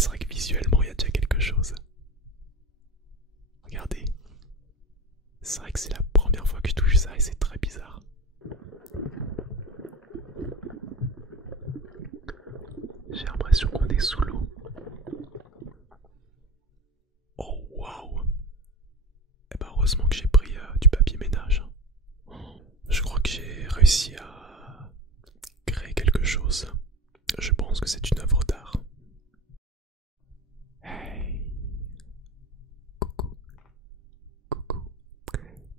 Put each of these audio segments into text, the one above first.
c'est vrai que visuellement il y a déjà quelque chose. Regardez, c'est vrai que c'est la première fois que je touche ça et c'est très bizarre. J'ai l'impression qu'on est sous l'eau. Oh waouh! Eh ben heureusement que j'ai pris du papier ménage. Je crois que j'ai réussi à créer quelque chose. Je pense que c'est une œuvre d'art. Hey, coucou, coucou.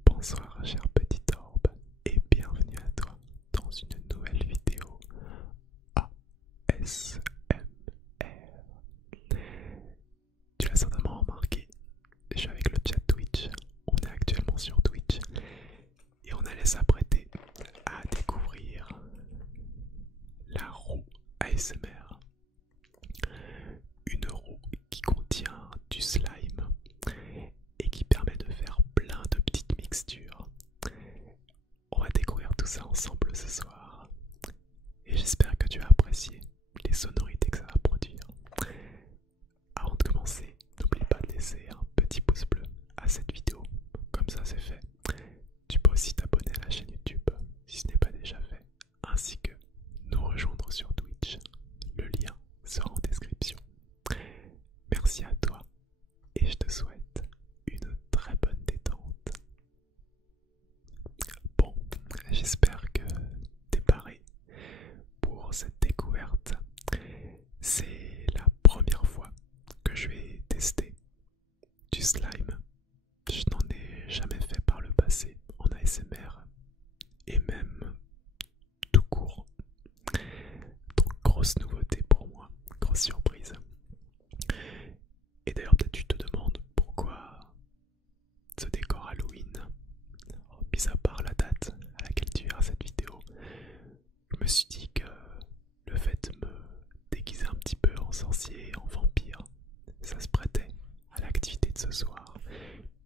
Bonsoir, cher petit orbe, et bienvenue à toi dans une nouvelle vidéo ASMR. Tu l'as certainement remarqué, je suis avec le chat Twitch. On est actuellement sur Twitch et on allait s'apprêter à découvrir la roue ASMR. Une roue qui contient du slime et qui permet de faire plein de petites mixtures. On va découvrir tout ça ensemble ce soir et j'espère que tu vas apprécier les sonorités que ça va produire. Avant de commencer, n'oublie pas de laisser un petit pouce bleu à cette vidéo, comme ça c'est fait. Tu peux aussi t'abonner à la chaîne YouTube si ce n'est pas déjà fait, ainsi que nous rejoindre sur Twitch. Le lien sera en description. Merci à toi et je te souhaite une très bonne détente. Bon, j'espère que t'es paré pour cette découverte. C'est la première fois que je vais tester du slime. Je n'en ai jamais fait par le passé en ASMR et même tout court. Donc grosse nouveauté pour moi, grosse surprise. Et d'ailleurs peut-être tu te demandes pourquoi ce décor Halloween. Alors, mis à part la date à laquelle tu verras cette vidéo, je me suis dit que le fait de me déguiser un petit peu en sorcier, en vampire, ça se prêtait à l'activité de ce soir,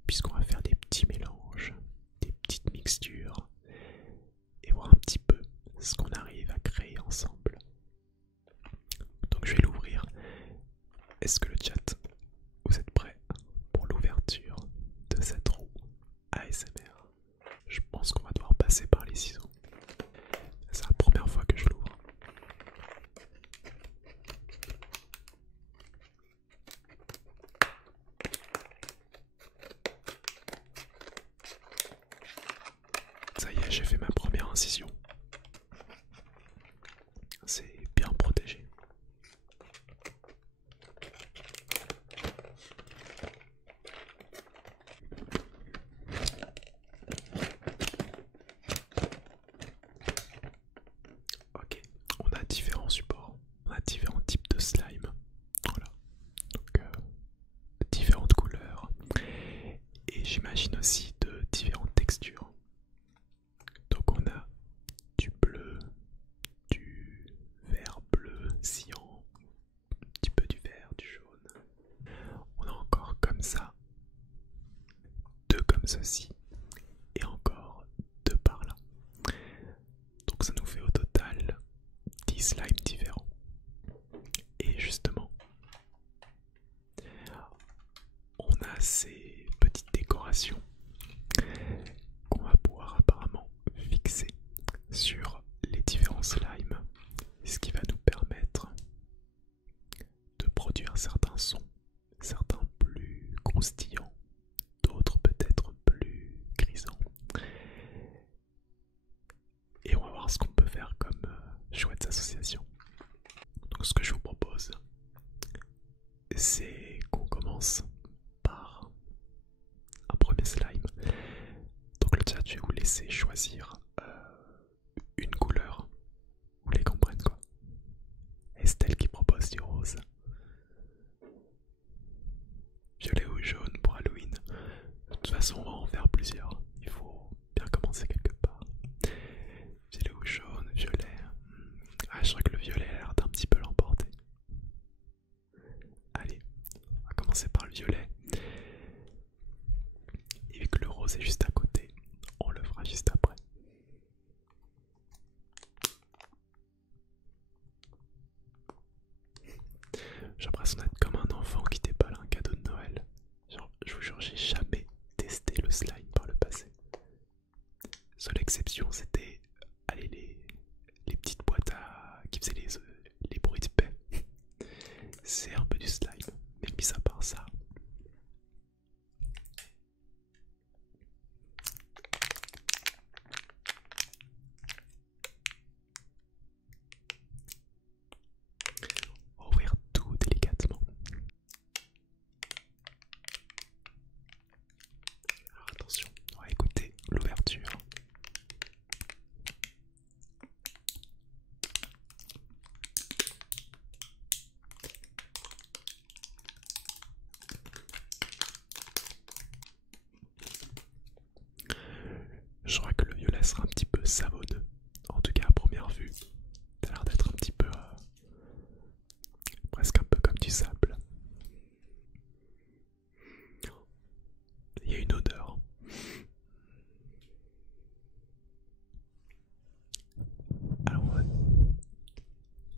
puisqu'on va faire des petits mélanges, des petites mixtures, et voir un petit peu ce qu'on arrive à créer ensemble. Donc je vais l'ouvrir. Est-ce que le chat, vous êtes prêts pour l'ouverture de cette roue ASMR? Je pense qu'on va devoir passer par les ciseaux. C'est la première fois que je l'ouvre. Ça y est, j'ai fait ma première incision. C'est bien protégé. Ok, on a différents supports, on a différents types de slime. Voilà, donc différentes couleurs et j'imagine aussi de différentes textures. Donc on a du bleu, du vert bleu, cyan, un petit peu du vert, du jaune. On a encore comme ça, deux comme ceci et encore deux par là. Donc ça nous fait au total 10 slimes différents. Et justement, on a ces petites décorations qu'on va pouvoir apparemment fixer sur les différents slimes, ce qui va nous permettre de produire certains sons, certains plus croustillants, d'autres peut-être plus grisants. Et on va voir ce qu'on peut faire comme chouettes associations. Donc ce que je vous propose, c'est qu'on commence par un premier slime. Donc le chat, je vais vous laisser choisir une couleur. Vous les comprenez quoi? Estelle qui propose du rose. Violet ou jaune pour Halloween. De toute façon, on va en faire plusieurs. Il faut bien commencer quelque part. Violet ou jaune, violet. Ah, je crois que le violet a l'air d'un petit peu l'emporter. Allez, on va commencer par le violet. Et vu que le rose est juste à côté, on le fera juste après. J'ai l'impression d'être comme C'est un peu du slime, mais mis à part ça. Ouvrir tout délicatement. Alors attention, on va écouter l'ouverture. Je crois que le violet sera un petit peu savonneux. En tout cas à première vue, ça a l'air d'être un petit peu presque un peu comme du sable. Il y a une odeur. Alors on va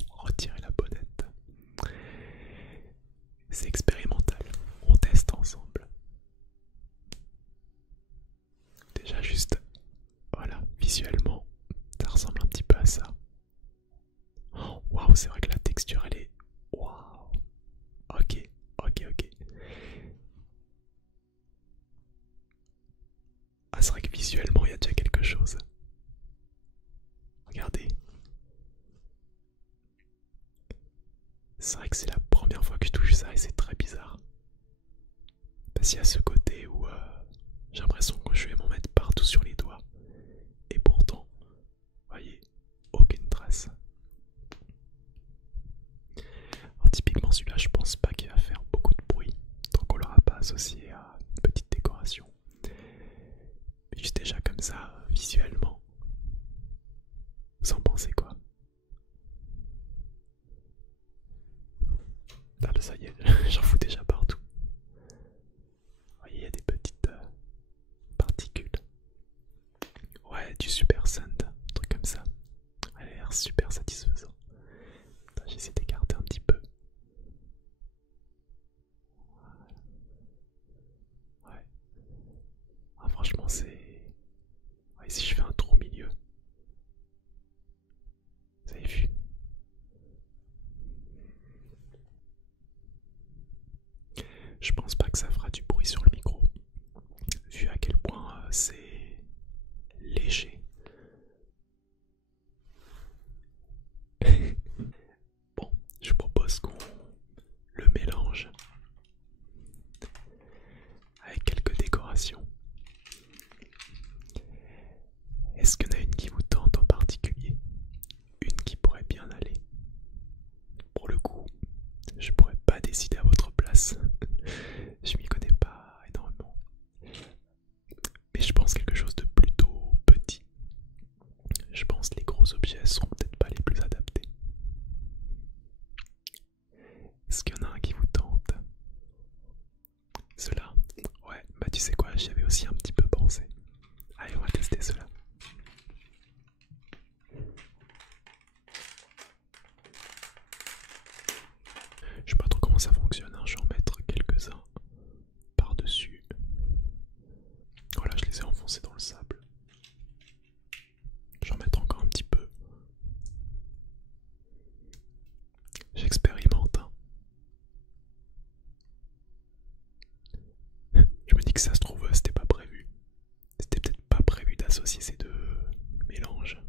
retirer la bonnette. C'est expérimental. On teste ensemble. Déjà juste, voilà, visuellement, ça ressemble un petit peu à ça. Oh, waouh, c'est vrai que la texture elle est... Waouh. Ok, ok. Ah, c'est vrai que visuellement il y a déjà quelque chose. Regardez. C'est vrai que c'est la première fois que je touche ça et c'est très bizarre. Parce qu'il y a ce côté où j'ai l'impression que je vais m'en mettre partout sur les doigts. Et pourtant, voyez, aucune trace. Alors typiquement celui-là, je pense pas qu'il va faire beaucoup de bruit tant qu'on l'aura pas associé à une petite décoration. Mais juste déjà comme ça, visuellement, vous en pensez quoi? Ah là ça y est, j'en fous déjà partout. Vous voyez, il y a des petites particules. Ouais, du super sand, un truc comme ça. Elle a l'air super satisfaisant. J'essaie d'écarter un petit peu. Ouais. Ah, franchement, c'est... Ouais, si je fais un trou au milieu. Vous avez vu? Je pense pas que ça fera du bruit sur le micro. Vu à quel point c'est léger. Bon, je propose qu'on le mélange avec quelques décorations. Est-ce qu'il y en a une qui vous tente en particulier? Une qui pourrait bien aller? Pour le coup, je pourrais pas décider à votre place. Je m'y connais pas énormément. Mais je pense quelque chose de plutôt petit. Je pense que les gros objets seront peut-être pas les plus adaptés. Est-ce qu'il y en a un qui vous tente? Cela? Ouais, bah tu sais quoi, j'y avais aussi un petit peu pensé. Allez, on va tester cela. Je sais pas trop comment ça fonctionne, hein. Je vais en mettre quelques-uns par-dessus. Voilà, je les ai enfoncés dans le sable. J'en mets encore un petit peu. J'expérimente, hein. Je me dis que ça se trouve, c'était pas prévu. C'était peut-être pas prévu d'associer ces deux mélanges.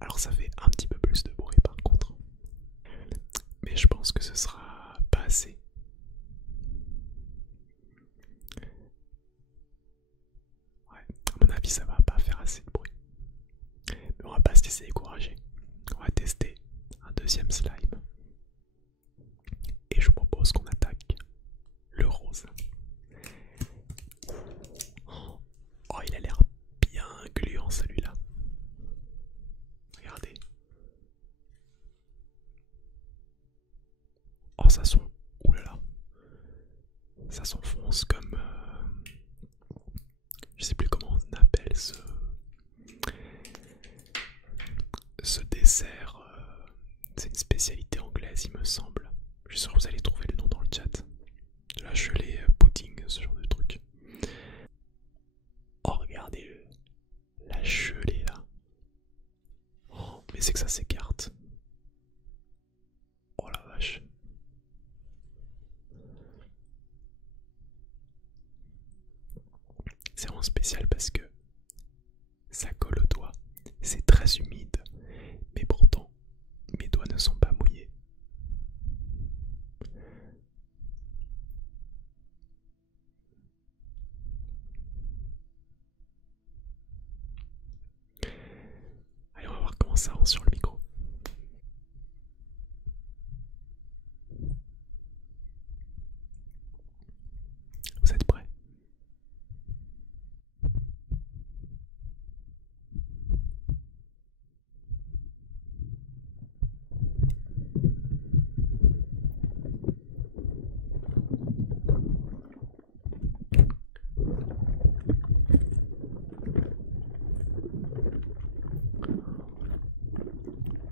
Alors ça fait un petit peu plus de bruit par contre. Mais je pense que ce sera pas assez. Ouais, à mon avis ça va pas faire assez de bruit. Mais on va pas se laisser décourager. On va tester un deuxième slime. Et je vous propose qu'on attaque le rose. Oh, il a l'air bien gluant celui-là. Regardez. Oh, ça sent... Oulala. Ça s'enfonce comme... je sais plus comment on appelle ce dessert. C'est une spécialité anglaise, il me semble. Je suis sûr que vous allez trouver le nom dans le chat. De la gelée pudding, ce genre de truc. gelé là. Oh, mais c'est que ça s'écarte. Oh la vache. C'est vraiment spécial parce que ça colle au doigt. C'est très humide, mais pourtant mes doigts ne sont pas mouillés. Allez, on va voir comment ça rend sur le micro. Vous êtes prêts?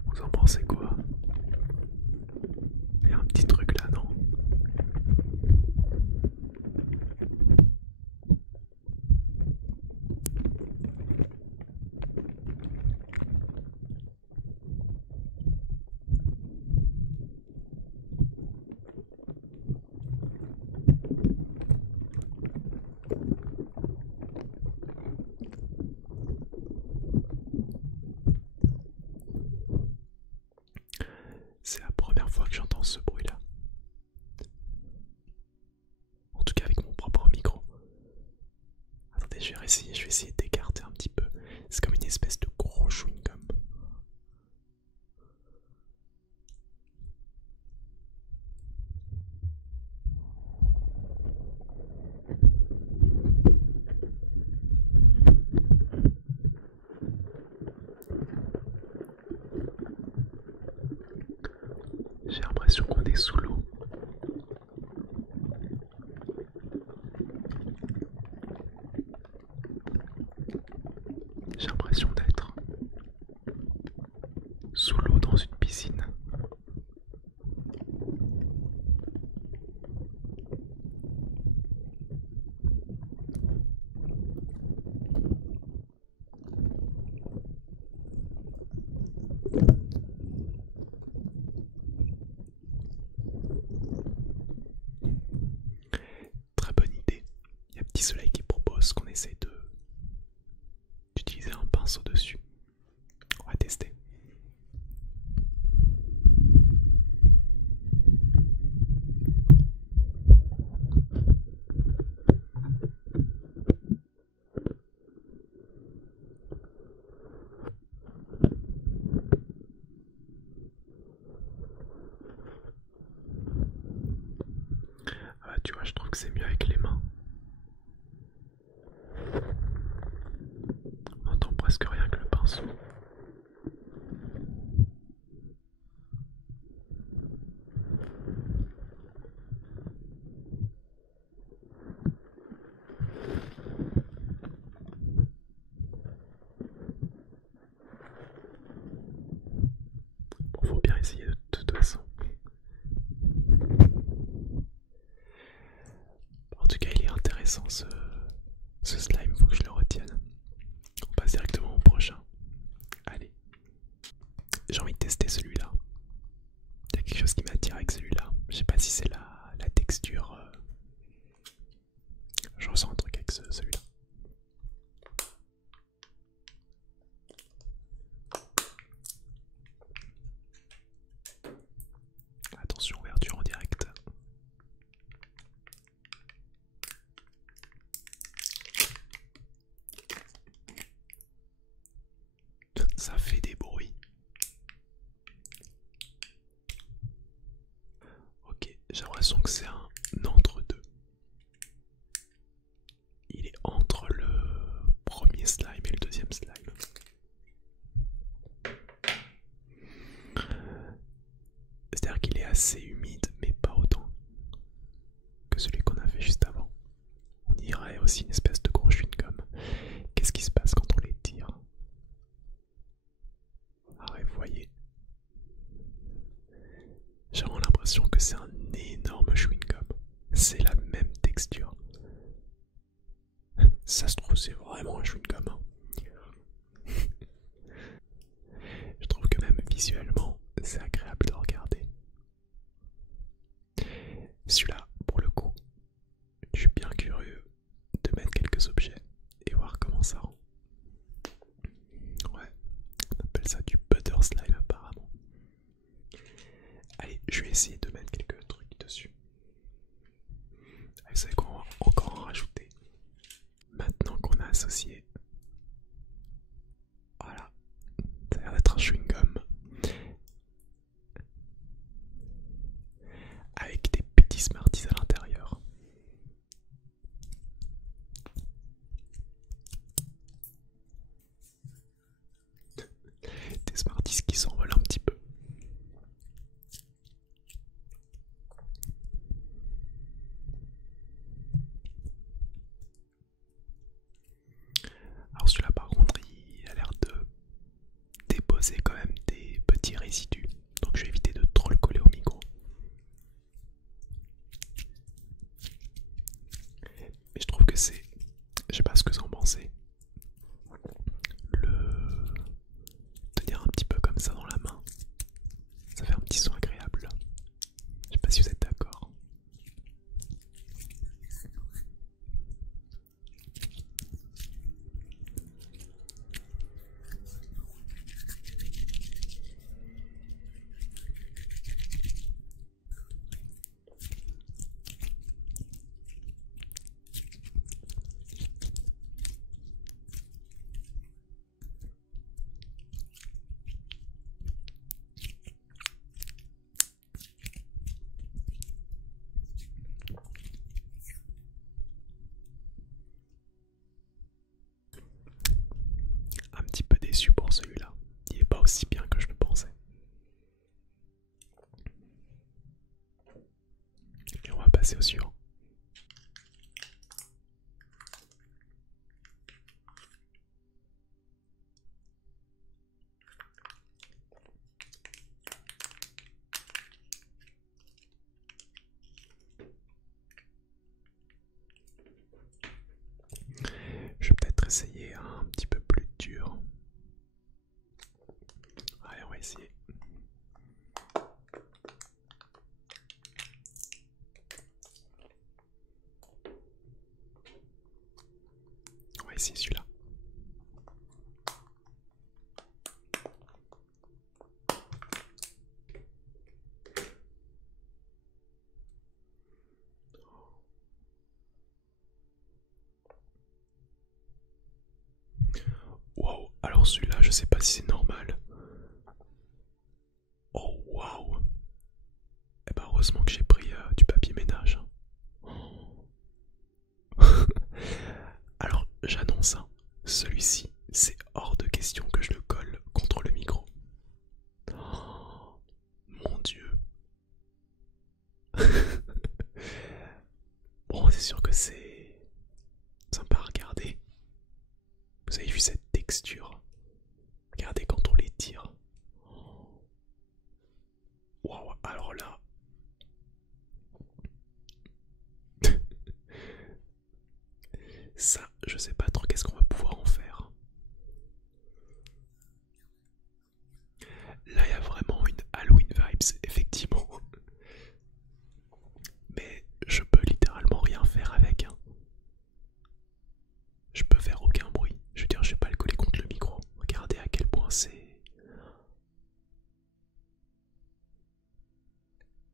Vous en pensez quoi? Il y a un petit truc là, non? C'est la première fois que j'entends ce bruit là. En tout cas avec mon propre micro. Attendez, je vais essayer d'écarter un petit peu. C'est comme une espèce de gros chewing-gum. J'ai l'impression qu'on est sous l'eau. J'ai l'impression d'être sous l'eau dans une piscine. Très bonne idée. Il y a Petit Soleil qui propose qu'on essaie d'utiliser un pinceau dessus. On va tester. Ah, tu vois, je trouve que c'est mieux avec les mains. On entend presque rien que le pinceau. Bon, faut bien essayer de toute façon. En tout cas, il est intéressant ce slime, faut que je le retienne. On passe directement au prochain. Allez, j'ai envie de tester celui-là. Il y a quelque chose qui m'attire avec celui-là. Je sais pas si c'est la texture. Je ressens un truc avec celui-là. Attention, ouverture en direct. Ça fait des bruits. Ok, j'ai l'impression que c'est un entre-deux. Il est entre le premier slime et le deuxième slime. C'est-à-dire qu'il est assez humide, mais pas autant que celui qu'on a fait juste avant. On dirait aussi une espèce de gros chewing-gum. Qu'est-ce qui se passe quand on les tire? Ah ouais, vous voyez. J'ai vraiment l'impression que c'est un énorme chewing-gum. C'est la même texture. Ça se trouve, c'est vraiment un chewing-gum. Hein. visuellement, c'est agréable de regarder. Celui-là, pour le coup, je suis bien curieux de mettre quelques objets et voir comment ça rend. Ouais, on appelle ça du butter slime apparemment. Allez, je vais essayer de mettre quelques trucs dessus. Vous savez qu'on va encore en rajouter. Maintenant qu'on a associé, voilà, ça a l'air d'être un chewing-gum avec des petits Smarties à l'intérieur. Des Smarties qui s'envolent un petit peu. Alors celui-là par contre il a l'air de déposer quand même des petits résidus. Donc je vais éviter de trop le coller au micro. Mais je trouve que c'est, je sais pas ce que vous en pensez, le tenir un petit peu comme ça dans la main, ça fait un petit son agréable. Je sais pas si vous êtes d'accord. Un petit peu déçu pour celui-là. Il est pas aussi bien que je le pensais. Et on va passer au suivant. Je vais peut-être essayer un petit peu plus dur. Allez, on va essayer. On va essayer celui-là. Wow, alors celui-là, je sais pas si c'est normal. Oh waouh. Eh ben heureusement que j'ai pris du papier ménage. Alors j'annonce, hein, celui-ci, c'est hors de question que je le colle contre le micro. Oh, mon Dieu. Bon, c'est sûr que c'est sympa à regarder. Vous avez vu cette texture? Regardez quand on les tire. Waouh, alors là. Ça, je sais pas trop qu'est-ce qu'on va pouvoir en faire. Là, il y a vraiment une Halloween vibes, effectivement. Mais je peux littéralement rien faire avec. Hein. Je peux faire aucun bruit. Je veux dire, je vais pas le coller contre le micro. Regardez à quel point c'est...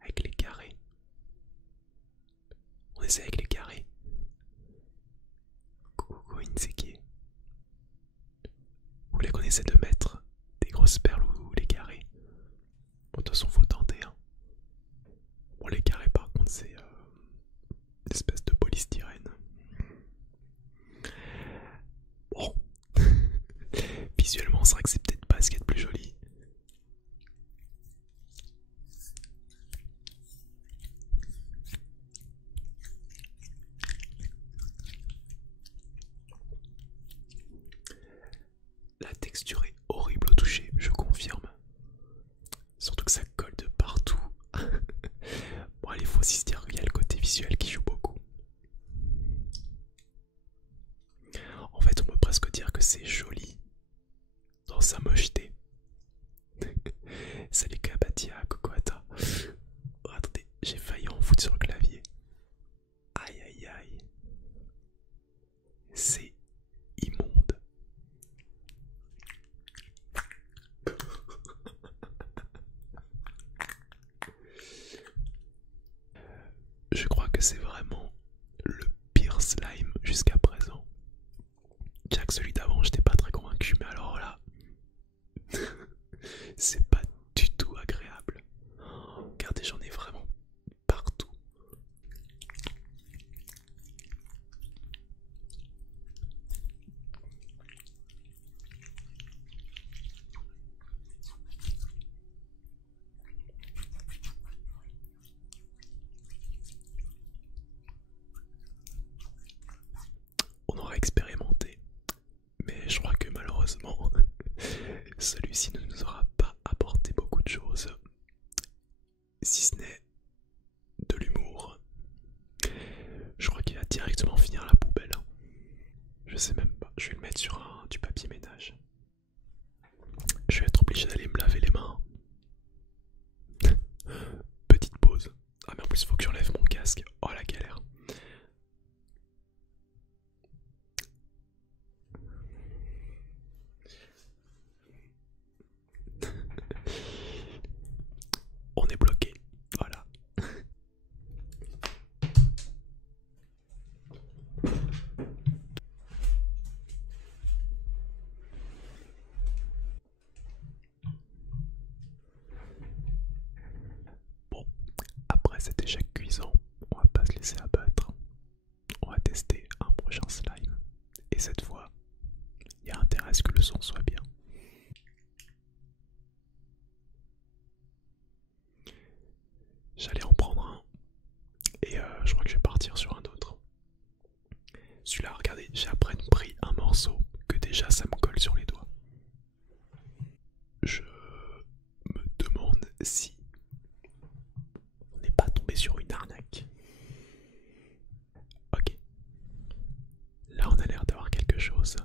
Avec les carrés. On essaie avec les carrés. Coucou Inseki. Vous voulez qu'on essaie de mettre des grosses perles ou les carrés? Bon, de toute façon, faut tenter. Hein. Bon, les carrés, par contre, c'est une espèce de polystyrène. Bon. Visuellement, c'est vrai que c'est peut-être pas ce qu'il y a de plus joli. La texture est horrible au toucher, je confirme. Surtout que ça colle de partout. Bon, allez, faut aussi se dire qu'il y a le côté visuel qui joue beaucoup. En fait, on peut presque dire que c'est joli dans sa mocheté. C'est immonde. Je crois que c'est vraiment le pire slime jusqu'à présent. Déjà que celui d'avant, j'étais pas très convaincu, mais alors là, c'est pas du tout agréable. Regardez, j'en ai vraiment partout. On aura expérimenté, mais je crois que malheureusement, celui-ci ne nous aura pas apporté beaucoup de choses, si ce n'est de l'humour. Je crois qu'il va directement finir à la poubelle. Je sais même pas, je vais le mettre sur du papier ménage. Je vais être obligé d'aller me laver les mains. Petite pause. Ah mais en plus faut que j'enlève mon casque. Oh la galère. On est bloqué. Voilà. Bon, après cet échec cuisant, on va pas se laisser abattre. On va tester un prochain slime. Et cette fois, il y a intérêt à ce que le son soit bien. J'allais en prendre un. Et je crois que je vais partir sur un autre. Celui-là, regardez, j'ai à peine pris un morceau que déjà ça me colle sur les doigts. Je me demande si on n'est pas tombé sur une arnaque. Ok. Là, on a l'air d'avoir quelque chose.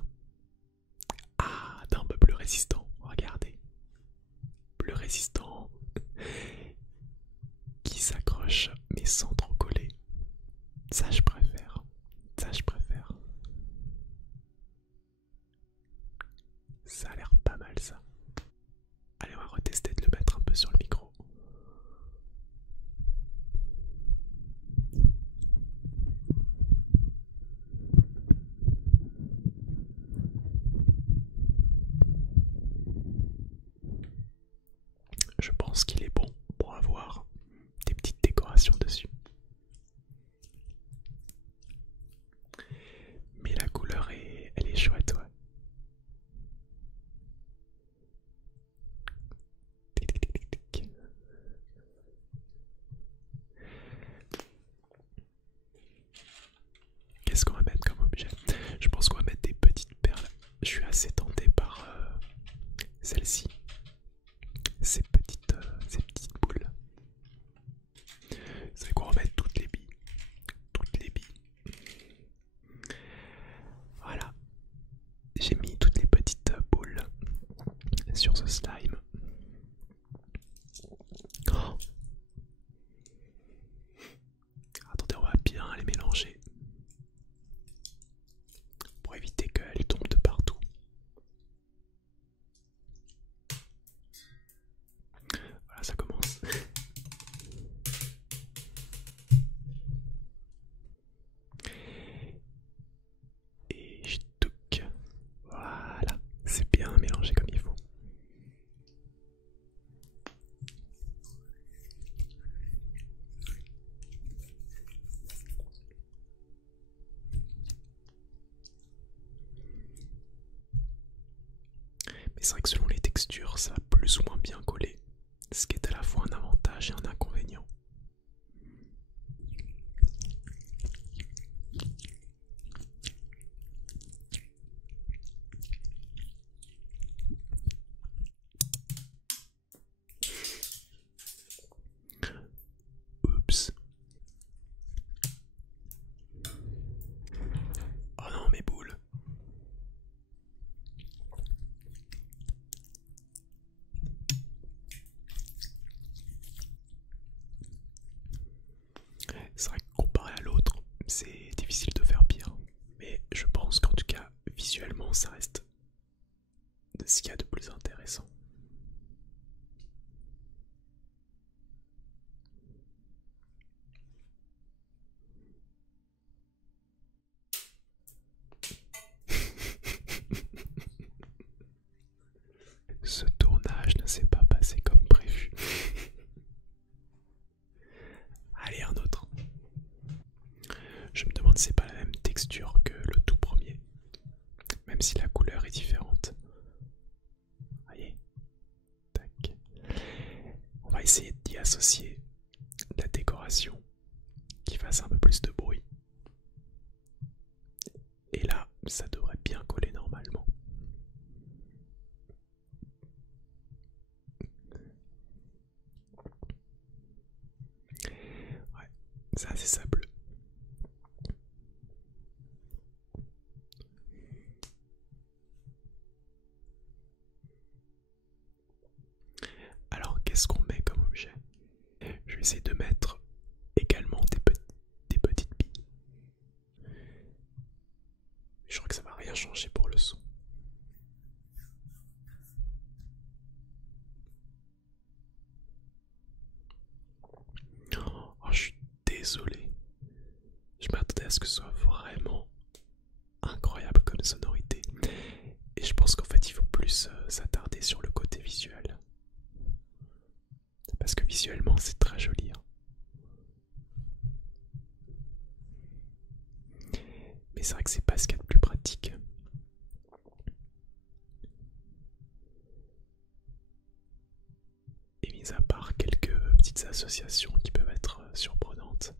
Ah, d'un peu plus résistant. Regardez. Plus résistant. Qui s'accroche mais sans trop coller. Ça, je préfère. Ça, je préfère. Ça a l'air pas mal, ça. Allez, on va retester de le mettre un peu sur le micro. Je pense qu'il est bon pour avoir des petites décorations dessus. Mais la couleur elle est chouette, ouais. Qu'est-ce qu'on va mettre comme objet? Je pense qu'on va mettre des petites perles. Je suis assez tenté par celle-ci. Ces petites boules. Vous savez quoi, on va mettre toutes les billes. Toutes les billes. Voilà. J'ai mis toutes les petites boules sur ce slime. Oh. Attendez, on va bien les mélanger pour éviter qu'elles tombent de partout. Voilà, ça commence. Et je touque. Voilà, c'est bien mélangé comme il faut. Mais c'est vrai que selon les textures, ça va plus ou moins bien coller, ce qui est à la fois un avantage et un inconvénient. Oups. Oh non, mes boules. C'est vrai que comparé à l'autre, c'est difficile de faire pire. Mais je pense qu'en si la couleur est différente. Voyez, tac. On va essayer d'y associer la décoration qui fasse un peu plus de bruit. Et là, ça devrait bien coller normalement. Ouais, ça c'est sableux. Alors, qu'est-ce qu'on met comme objet? Je vais essayer de mettre également des petites billes. Je crois que ça va rien changer pour le son. Oh, je suis désolé. Je m'attendais à ce que ce soit vraiment incroyable comme sonorité. Et je pense qu'en fait il faut plus s'attarder sur le côté visuel. Parce que visuellement c'est très joli. Hein. Mais c'est vrai que c'est pas ce qu'il y a de plus pratique. Et mis à part quelques petites associations qui peuvent être surprenantes,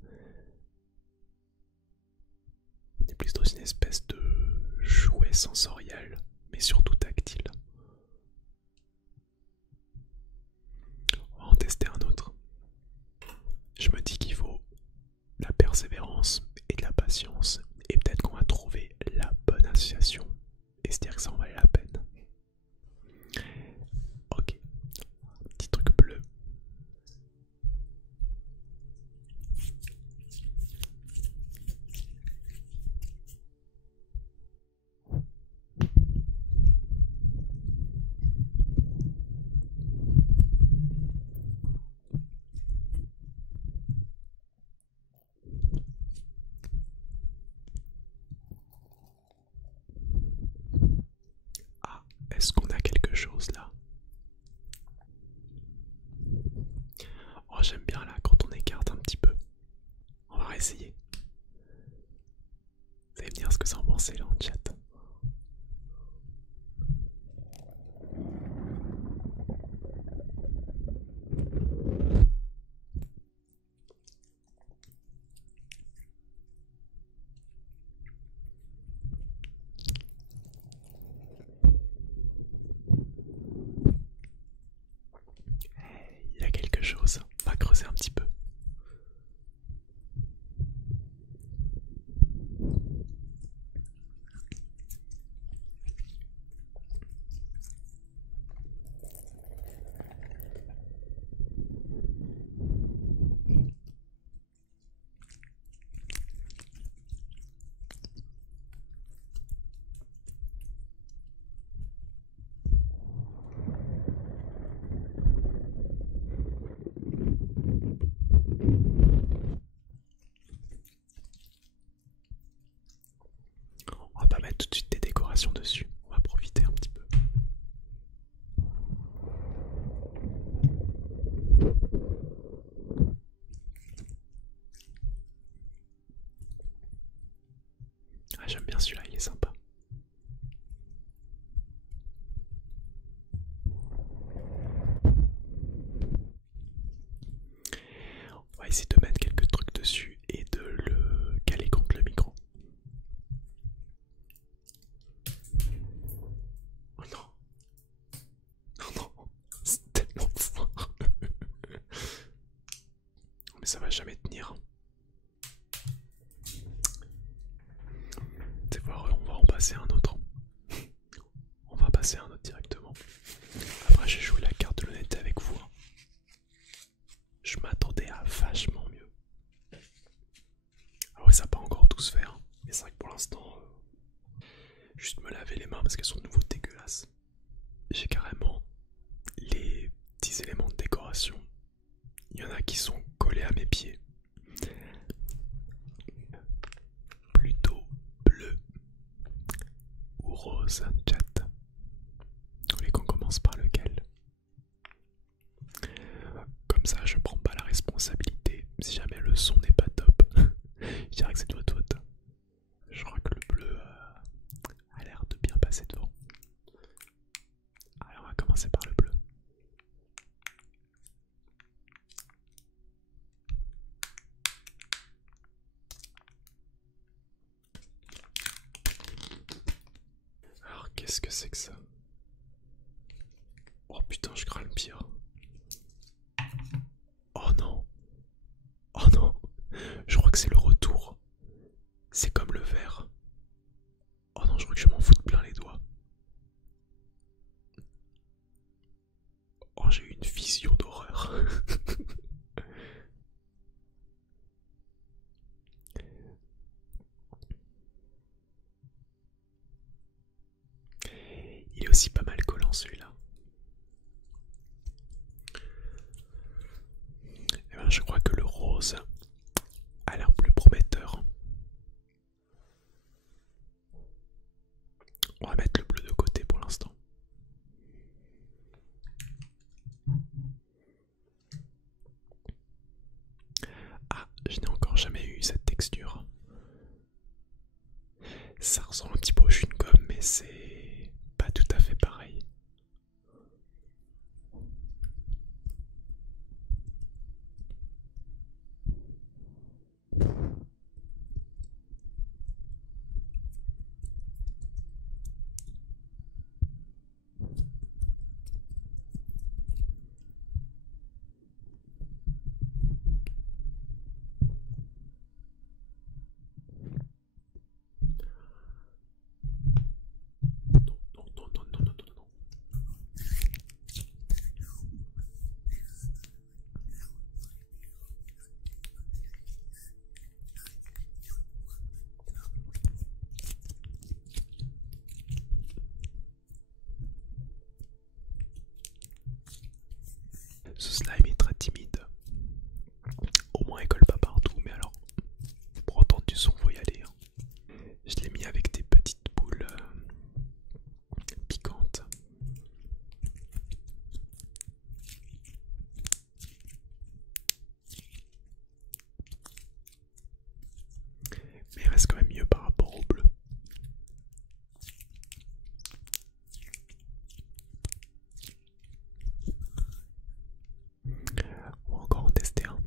on est plus dans une espèce de jouet sensoriel, mais surtout tactile. On va en tester un autre. Je me dis qu'il faut de la persévérance et de la patience, et peut-être qu'on va trouver la bonne association et se dire que ça en valait la peine. Ok, un petit truc bleu. Ah, est-ce qu'on a quelque chose là? Oh, j'aime bien là quand on écarte un petit peu. On va réessayer. Vous allez me dire ce que vous en pensez là en chat. Il y a quelque chose. On va creuser un petit peu. On va pas mettre tout de suite des décorations dessus. On va profiter un petit peu. Ah, j'aime bien celui-là, il est sympa. On va essayer de mettre quelques trucs dessus et de le caler contre le micro. Oh non. Oh non, c'est tellement fort. Mais ça va jamais tenir. C'est voir, on va en passer un autre. On va passer un autre directement. Après j'ai joué la carte de l'honnêteté avec vous. Je m'attendais à vachement mieux. Ah ouais, ça va pas encore tout se faire. Mais c'est vrai que pour l'instant, juste me laver les mains parce qu'elles sont de nouveau dégueulasses. J'ai carrément les petits éléments de décoration. Il y en a qui sont collés à mes pieds. Plutôt bleu ou rose, chat. Vous voulez qu'on commence par lequel? Comme ça, je prends pas la responsabilité. Si jamais le son n'est pas top, je dirais que c'est de votre faute. Je crois que le bleu a l'air de bien passer. Qu'est-ce que c'est que ça? Oh putain, je crains le pire. Oh non. Oh non. Je crois que c'est le retour. C'est comme le verre. Oh non, je crois que je m'en fous de plein les doigts. Oh, j'ai eu une vision d'horreur. Il est aussi pas mal collant celui-là. Eh ben, je crois que le rose a l'air plus prometteur. On va mettre le bleu de côté pour l'instant. Ah, je n'ai encore jamais eu cette texture. Ça ressemble un petit peu au chewing-gum, mais c'est pas tout à fait pareil. Non, non, non, non, non, non, non, non. Ce slime est très timide. Au moins il colle pas partout, mais alors, pour entendre du son, faut y aller. Hein. Je l'ai mis avec des petites boules piquantes. Mais il reste quand même mieux par rapport au bleu. On va encore en tester un.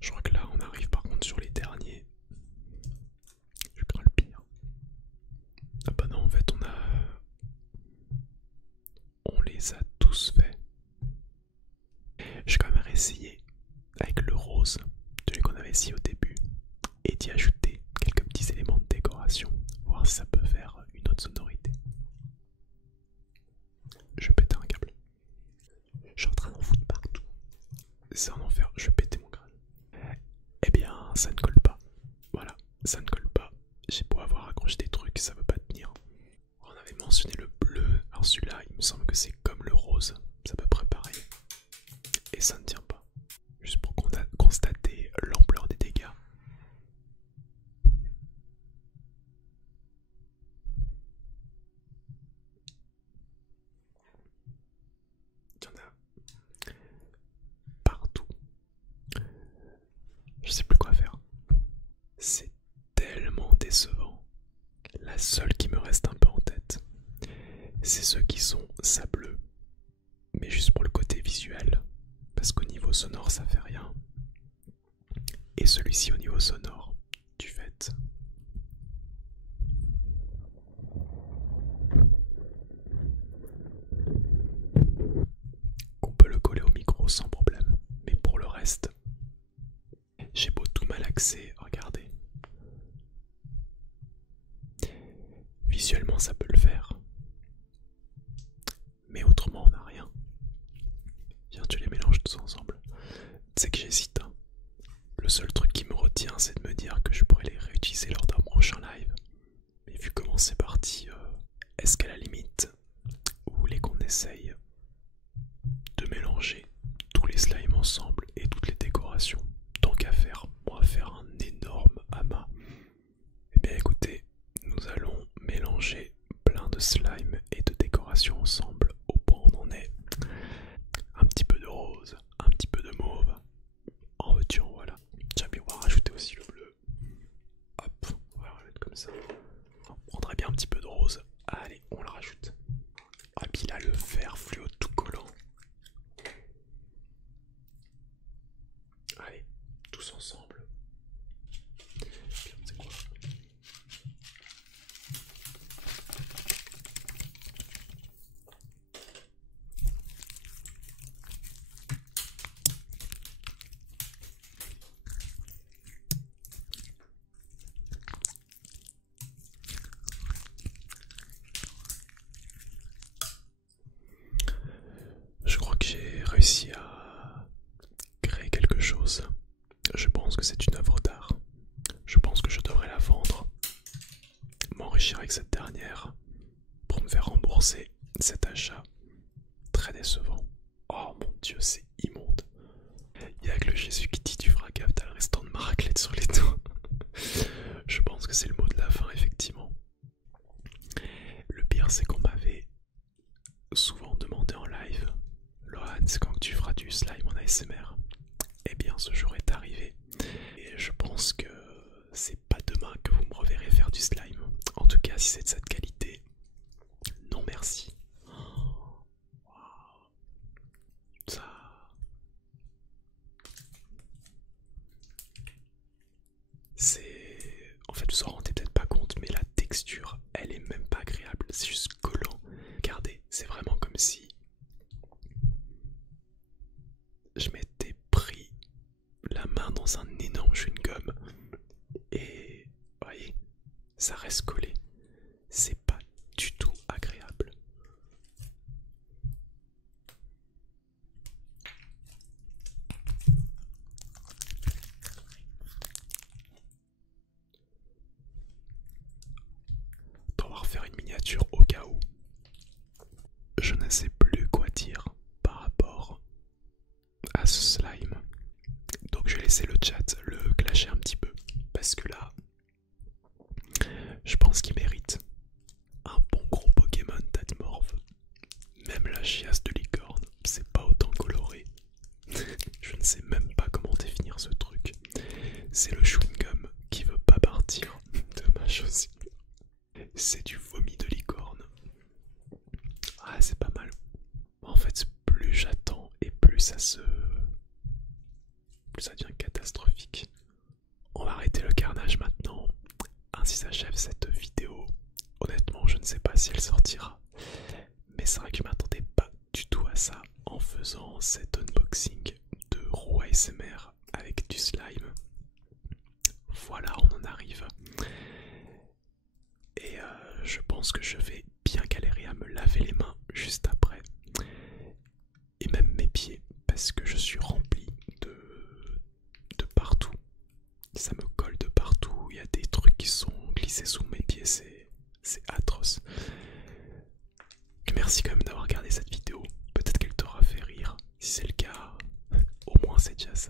Je crois que là on arrive par contre sur les derniers. Je crains le pire. Ah bah non, en fait on les a tous faits. Je vais quand même réessayer avec le rose, celui qu'on avait essayé au début, et d'y ajouter quelques petits éléments de décoration, voir si ça peut faire une autre sonorité. Je pétais un câble. Je suis en train d'en foutre partout. C'est un enfer, je vais péter mon crâne. Eh bien, ça ne colle pas. Voilà, ça ne colle pas. J'ai beau avoir accroché des trucs, ça veut pas tenir. On avait mentionné le bleu, alors celui-là, il me semble que c'est comme le rose, c'est à peu près pareil. Et ça ne tient pas. Juste pour constater l'ampleur des dégâts. Il y en a partout. Je sais plus quoi faire. C'est tellement décevant. La seule qui me reste un peu en tête, c'est ceux qui sont sableux. Mais juste pour le côté visuel. Parce qu'au niveau sonore, ça fait rien. Et celui-ci au niveau sonore, du fait. Qu'on peut le coller au micro sans problème. Mais pour le reste, j'ai beau tout malaxer, regardez. Visuellement ça peut le faire. Mais autrement on n'a rien. Viens, tu les mélanges tous ensemble. Tu sais que j'hésite. Hein. Le seul truc qui me retient, c'est de me dire que je pourrais les réutiliser lors d'un prochain live. Mais vu comment c'est parti, est-ce qu'à la limite, vous voulez qu'on essaye de mélanger tous les slimes ensemble et toutes les décorations? Tant qu'à faire, on va faire un énorme amas. Eh bien écoutez, nous allons mélanger plein de slime et de décorations ensemble au point où on en est. Un petit peu de rose, un petit peu de mauve. En veux-tu, en voilà. Tiens, puis on va rajouter aussi le bleu. Hop, on va le mettre comme ça. On prendrait bien un petit peu de rose. Allez, on le rajoute. Ah, puis là, le vert fluo tout collant. Allez, tous ensemble. Puis, c'est quoi? m'enrichir avec cette dernière pour me faire rembourser cet achat très décevant. Oh mon dieu, c'est immonde. Il y a que le Jésus qui dit tu feras gaffe, t'as le restant de ma raclette sur les doigts. Je pense que c'est le mot de la fin, effectivement. Le pire, c'est qu'on m'avait souvent demandé en live, Lohan, c'est quand tu feras du slime en ASMR? Eh bien, ce jour est arrivé. Et je pense que c'est pas demain que vous me reverrez faire du slime. En tout cas, si c'est de cette qualité, non merci. Ça... C'est... En fait, vous en rendez peut-être pas compte, mais la texture, elle est même pas agréable. C'est juste collant. Regardez, c'est vraiment comme si je m'étais pris la main dans un énorme chewing-gum et vous voyez, ça reste collé. C'est pas du tout agréable. On va refaire une miniature au cas où. Je ne sais plus quoi dire par rapport à ce slime. Donc je vais laisser le chat le clasher un petit peu. Parce que là, je pense qu'il mérite un bon gros Pokémon tête morve. Même la chiasse de licorne, c'est pas autant coloré. Je ne sais même pas comment définir ce truc. C'est le chewing-gum qui veut pas partir de ma chaussure. C'est du vomi de licorne. Ah, c'est pas mal. En fait, plus j'attends et plus ça devient catastrophique. On va arrêter le carnage maintenant. Ainsi s'achève cette vidéo. Honnêtement, je ne sais pas si elle sortira. Mais c'est vrai que je m'attendais pas du tout à ça en faisant cet unboxing de roue ASMR avec du slime. Voilà, on en arrive. Et je pense que je vais bien galérer à me laver les mains juste après. Et même mes pieds, parce que je suis rempli de partout. Ça me colle de partout, il y a des trucs qui sont glissés sous mes pieds, c'est atroce. Merci quand même d'avoir regardé cette vidéo, peut-être qu'elle t'aura fait rire. Si c'est le cas, au moins c'est déjà ça.